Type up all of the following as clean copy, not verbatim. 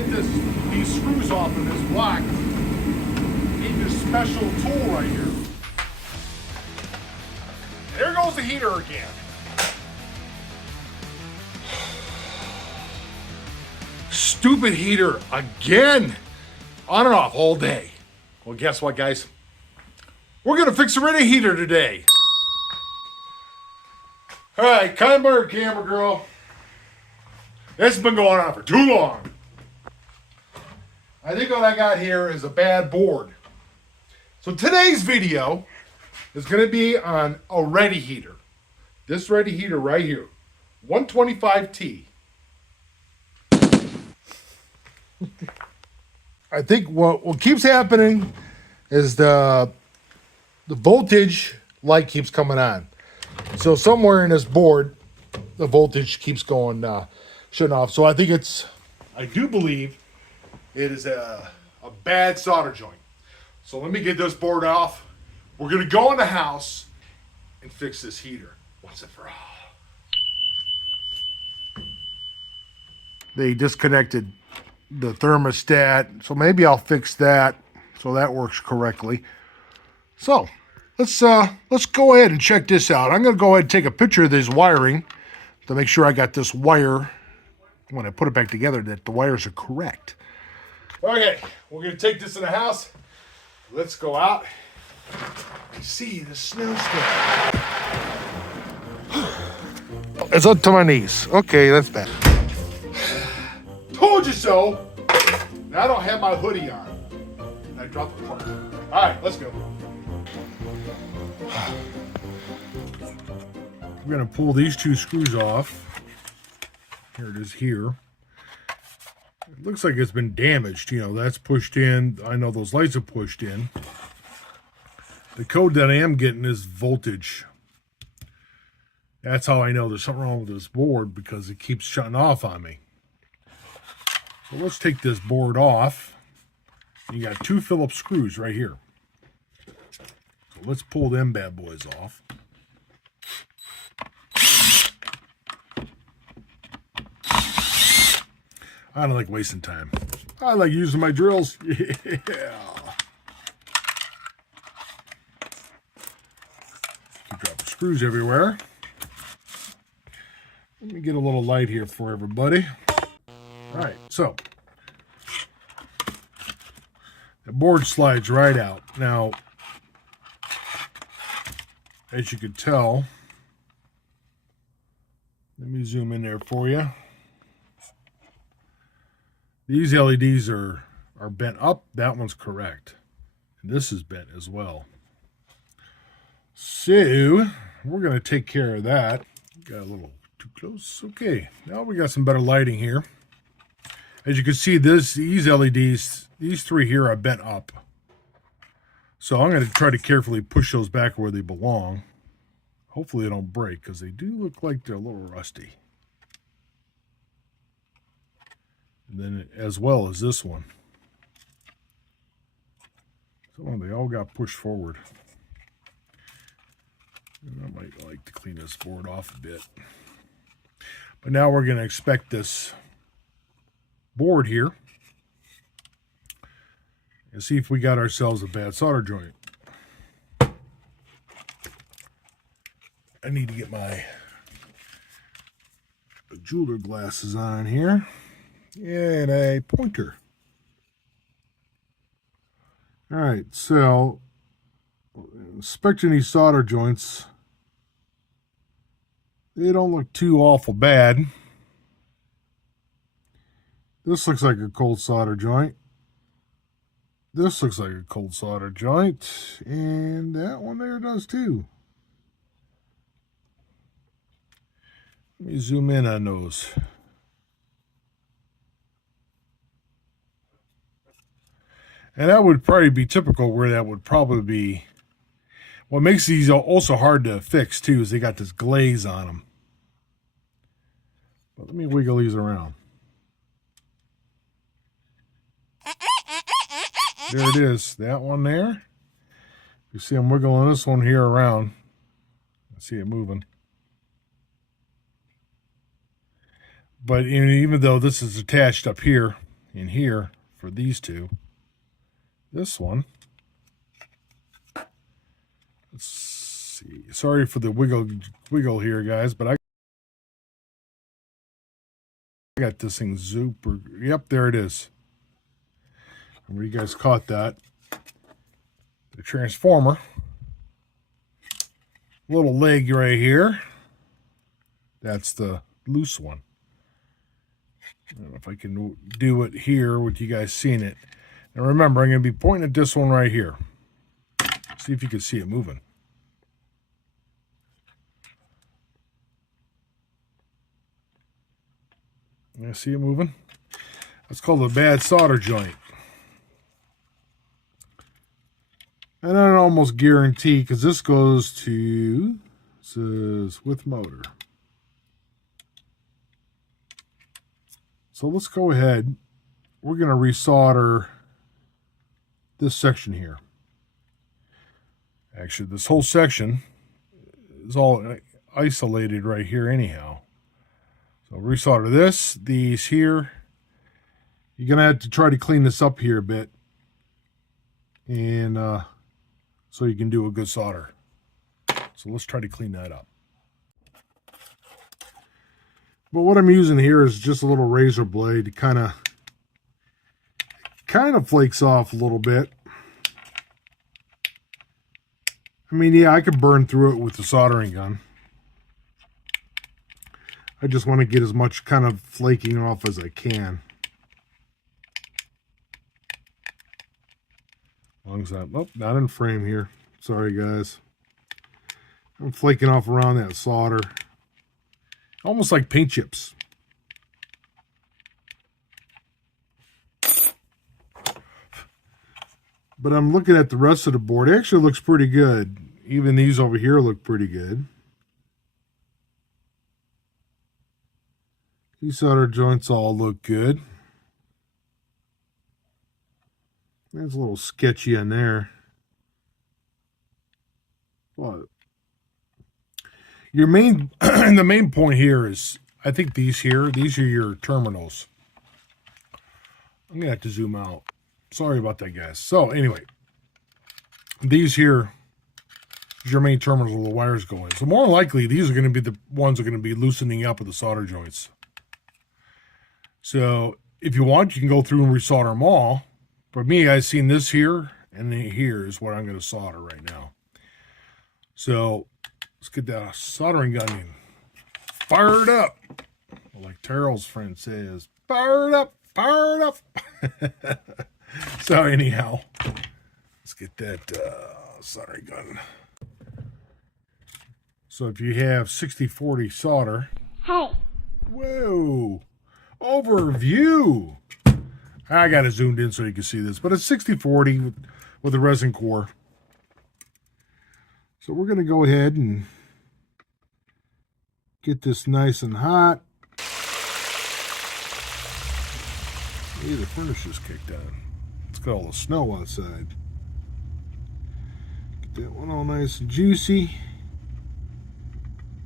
get these screws off of this block, you need this special tool right here. There goes the heater again. Stupid heater again. On and off all day. Well, guess what, guys? We're gonna fix a radiator today. All right, kind bird, camera girl. This has been going on for too long. I think what I got here is a bad board. So today's video is gonna be on a radiator. This radiator right here, 125T. I think what keeps happening is the voltage light keeps coming on. So somewhere in this board, the voltage keeps going, shutting off. So I do believe it is a bad solder joint. So let me get this board off. We're gonna go in the house and fix this heater once and for all. They disconnected the thermostat, so maybe I'll fix that so that works correctly. So let's go ahead and check this out. I'm gonna go ahead and take a picture of this wiring to make sure I got this wire, when I put it back together, that the wires are correct. Okay, we're gonna take this in the house. Let's go out and see the snowstorm. It's up to my knees. Okay, that's bad. Told you so. Now I don't have my hoodie on. And I dropped the part. All right, let's go. We're gonna pull these two screws off. Here it is here. It looks like it's been damaged. You know, that's pushed in. I know those lights are pushed in. The code that I am getting is voltage. That's how I know there's something wrong with this board, because it keeps shutting off on me. So let's take this board off. You got two Phillips screws right here. So let's pull them bad boys off. I don't like wasting time. I like using my drills. Yeah. Keep dropping screws everywhere. Let me get a little light here for everybody. All right, so the board slides right out. Now, as you can tell, let me zoom in there for you. These LEDs are bent up. That one's correct. And this is bent as well. So we're going to take care of that. Got a little too close. Okay, now we got some better lighting here. As you can see, these LEDs, these three here are bent up. So I'm going to try to carefully push those back where they belong. Hopefully they don't break, because they do look like they're a little rusty. And then as well as this one. So they all got pushed forward. And I might like to clean this board off a bit. But now we're going to inspect this board here and see if we got ourselves a bad solder joint. I need to get my jeweler glasses on here and a pointer. All right, so inspecting these solder joints, they don't look too awful bad. This looks like a cold solder joint. This looks like a cold solder joint. And that one there does too. Let me zoom in on those. And that would probably be typical, where that would probably be. What makes these also hard to fix too is they got this glaze on them. But let me wiggle these around. There it is, that one there. You see I'm wiggling this one here around. I see it moving. But even though this is attached up here, in here for these two. This one, let's see. Sorry for the wiggle here, guys, but I got this thing super. Yep, there it is. Remember, you guys caught that. The transformer. Little leg right here. That's the loose one. I don't know if I can do it here with you guys seeing it. And remember, I'm going to be pointing at this one right here. See if you can see it moving. You see it moving? That's called a bad solder joint. And I almost guarantee, because this goes to, says with motor. So let's go ahead. We're going to resolder this section here. Actually, this whole section is all isolated right here anyhow. So resolder this, these here. You're going to have to try to clean this up here a bit. And so you can do a good solder. So let's try to clean that up. But what I'm using here is just a little razor blade to kind of flakes off a little bit. I mean, yeah, I could burn through it with the soldering gun. I just want to get as much kind of flaking off as I can. As long as that, oh, not in frame here. Sorry, guys. I'm flaking off around that solder. Almost like paint chips. But I'm looking at the rest of the board. It actually looks pretty good. Even these over here look pretty good. These solder joints all look good. It's a little sketchy on there. But your main, the main point here is, I think these are your terminals. I'm gonna have to zoom out. Sorry about that, guys. So anyway, these here is your main terminals where the wires go in. So more than likely, these are going to be the ones that are going to be loosening up with the solder joints. So if you want, you can go through and resolder them all. For me, I've seen this here, and here is what I'm going to solder right now. So let's get that soldering gun in. Fired up. Like Terrell's friend says, fired up, fired up. So anyhow, let's get that soldering gun. So if you have 60/40 solder. Hey. Whoa. Overview. I got it zoomed in so you can see this. But it's 60/40 with a resin core. So we're going to go ahead and get this nice and hot. Hey, the furnace just kicked on. It's got all the snow outside. Get that one all nice and juicy.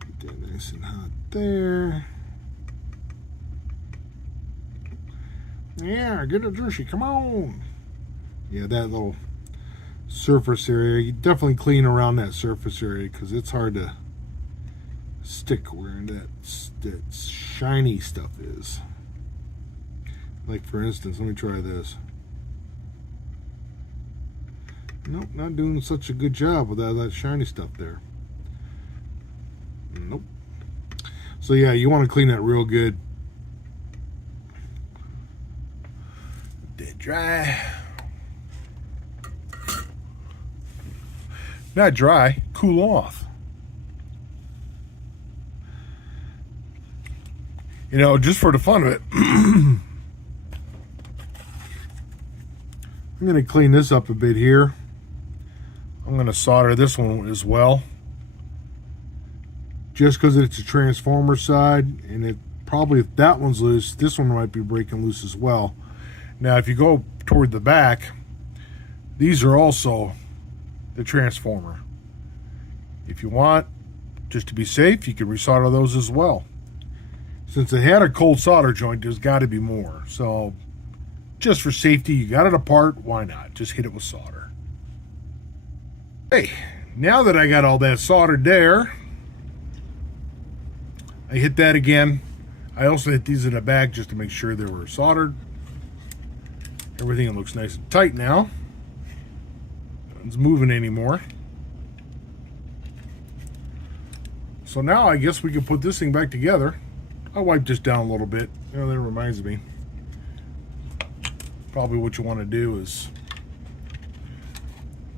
Get that nice and hot there. Yeah, get it juicy. Come on. Yeah, that little surface area. You definitely clean around that surface area because it's hard to stick where that shiny stuff is. Like for instance, let me try this. Nope, not doing such a good job with that shiny stuff there. Nope. So yeah, you want to clean that real good. Dead dry. Not dry, cool off. You know, just for the fun of it. I'm going to clean this up a bit here. I'm going to solder this one as well. Just because it's a transformer side, and it probably, if that one's loose, this one might be breaking loose as well. Now, if you go toward the back, these are also the transformer. If you want, just to be safe, you can resolder those as well. Since it had a cold solder joint, there's got to be more. So just for safety. You got it apart, why not? Just hit it with solder. Hey, now that I got all that soldered there, I hit that again. I also hit these in the back just to make sure they were soldered. Everything looks nice and tight now. Nothing's moving anymore. So now I guess we can put this thing back together. I'll wipe this down a little bit. You know, that reminds me. Probably what you want to do is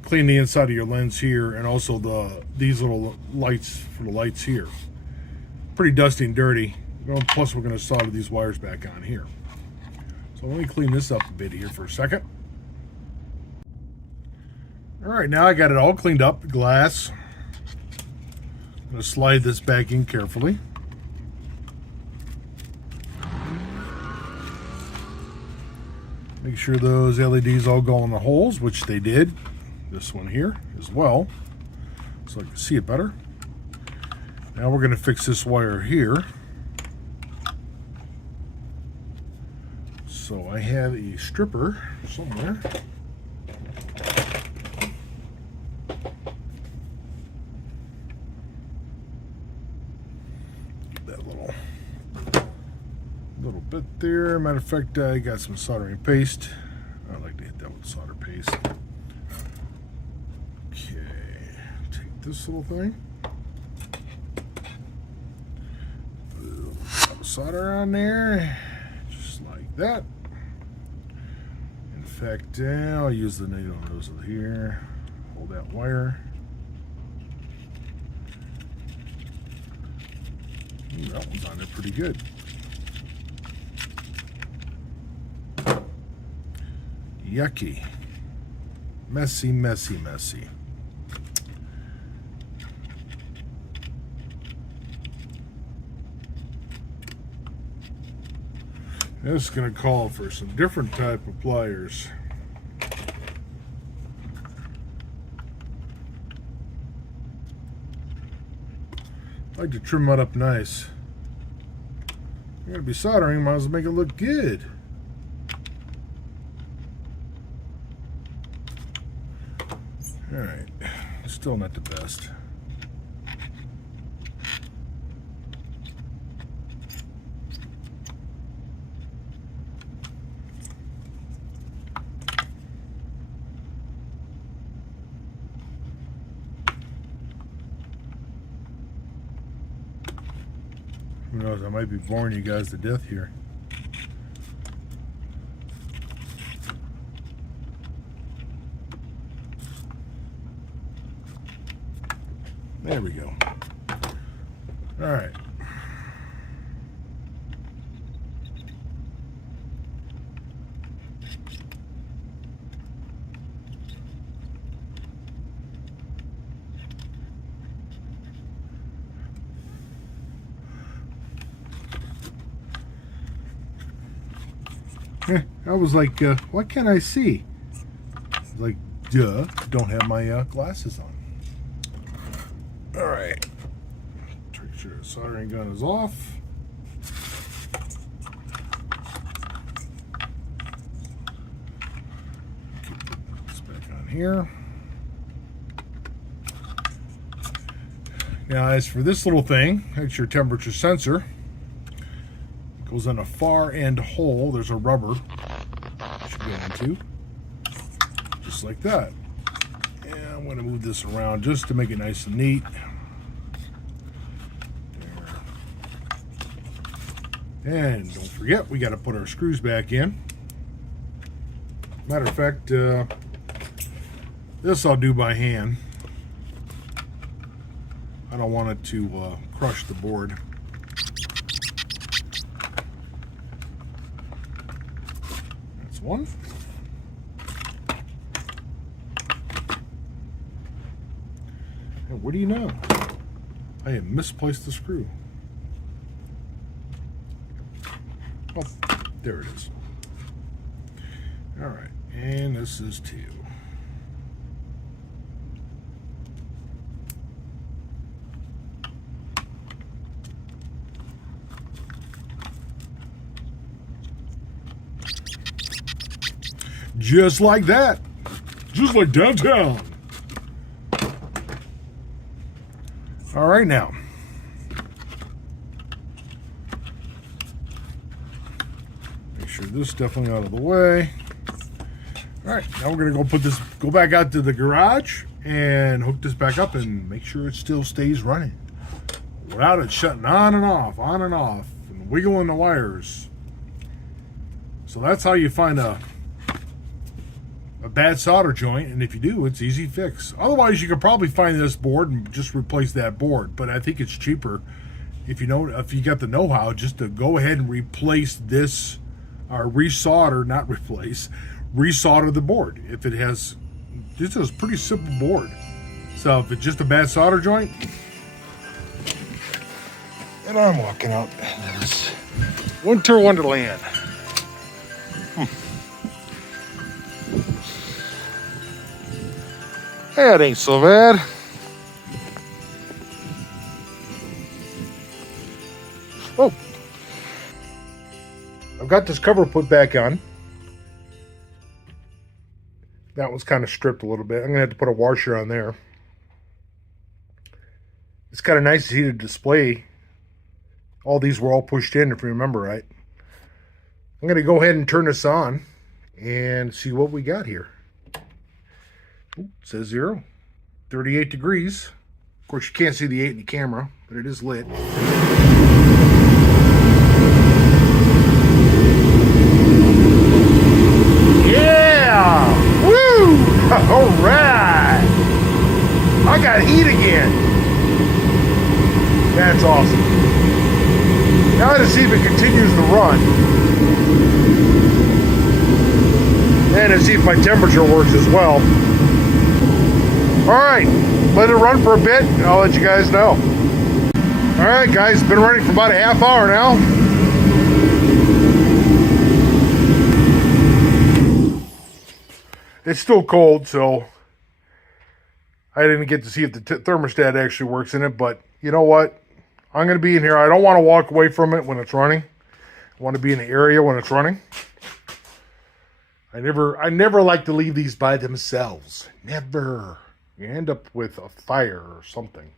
clean the inside of your lens here, and also these little lights for the lights here. Pretty dusty and dirty. Plus we're going to solder these wires back on here. So let me clean this up a bit here for a second. Alright, now I got it all cleaned up, the glass. I'm going to slide this back in carefully. Make sure those LEDs all go in the holes, which they did. This one here as well, so I can see it better. Now we're going to fix this wire here. So I have a stripper somewhere. That little bit there. Matter of fact, I got some soldering paste. I like to hit that with solder paste. Okay, take this little thing. Solder on there, just like that. In fact, I'll use the needle nose here. Hold that wire. Ooh, that one's on there pretty good. Yucky. Messy, messy, messy. This is going to call for some different type of pliers. I like to trim that up nice. You're going to be soldering, might as well make it look good. Alright, still not the best. Who knows, I might be boring you guys to death here. There we go. All right. I was like, what can I see? Like, duh, don't have my glasses on. All right. Make sure the soldering gun is off. Keep this back on here. Now, as for this little thing, that's your temperature sensor. It goes on a far end hole. There's a rubber that should go into, just like that. And I'm going to move this around just to make it nice and neat. There. And don't forget, we got to put our screws back in. Matter of fact, this I'll do by hand. I don't want it to crush the board. That's one. And what do you know? I have misplaced the screw. Oh, there it is. All right, and this is two. Just like that. Just like downtown. All right, now. Make sure this is definitely out of the way. All right, now we're gonna go back out to the garage and hook this back up and make sure it still stays running without it shutting on and off, and wiggling the wires. So that's how you find a bad solder joint, and if you do, it's easy fix. Otherwise, you could probably find this board and just replace that board, but I think it's cheaper if you got the know-how just to go ahead and replace this, or resolder the board. If it has, this is a pretty simple board. So if it's just a bad solder joint, and I'm walking out this winter wonderland. That ain't so bad. Oh, I've got this cover put back on. That one's kind of stripped a little bit. I'm gonna have to put a washer on there. It's got a nice heated display. All these were all pushed in, if you remember right. I'm gonna go ahead and turn this on and see what we got here. Ooh, it says 0, 38 degrees. Of course, you can't see the 8 in the camera, but it is lit. Yeah! Woo! All right! I got heat again. That's awesome. Now to see if it continues to run. And to see if my temperature works as well. Alright, let it run for a bit and I'll let you guys know. Alright guys, it's been running for about a half hour now. It's still cold, so I didn't get to see if the thermostat actually works in it, but you know what? I'm going to be in here. I don't want to walk away from it when it's running. I want to be in the area when it's running. I never like to leave these by themselves. Never. You end up with a fire or something.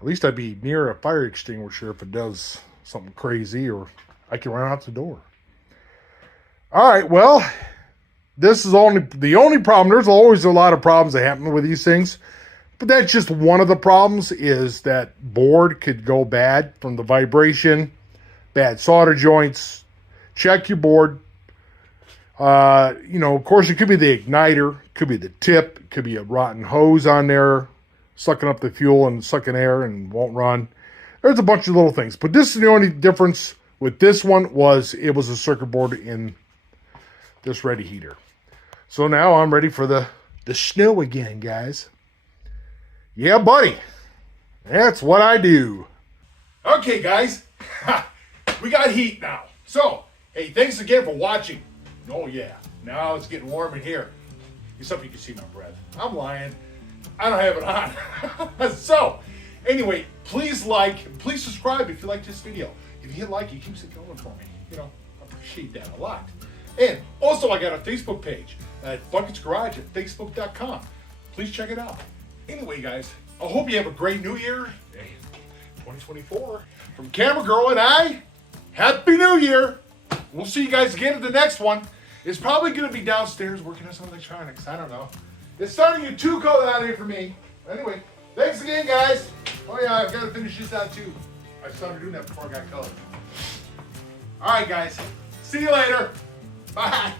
At least I'd be near a fire extinguisher if it does something crazy, or I can run out the door. All right, well, this is the only problem. There's always a lot of problems that happen with these things, but that's just one of the problems, is that board could go bad from the vibration, bad solder joints. Check your board. Of course, it could be the igniter, could be the tip, it could be a rotten hose on there, sucking up the fuel and sucking air and won't run. There's a bunch of little things, but this is the only difference with this one, was it was a circuit board in this ready heater. So now I'm ready for the snow again, guys. Yeah, buddy. That's what I do. Okay, guys. We got heat now. So, hey, thanks again for watching. Oh, yeah. Now it's getting warm in here. Except you can see my breath. I'm lying. I don't have it on. So, anyway, please like, please subscribe if you like this video. If you hit like, it keeps it going for me. I appreciate that a lot. And also, I got a Facebook page at Buckets Garage at Facebook.com. Please check it out. Anyway, guys, I hope you have a great New Year. Hey, 2024. From Camera Girl and I, Happy New Year. We'll see you guys again at the next one. It's probably going to be downstairs working on some electronics. I don't know. It's starting to get too cold out here for me. Anyway, thanks again, guys. Oh, yeah, I've got to finish this out, too. I started doing that before I got color. All right, guys. See you later. Bye.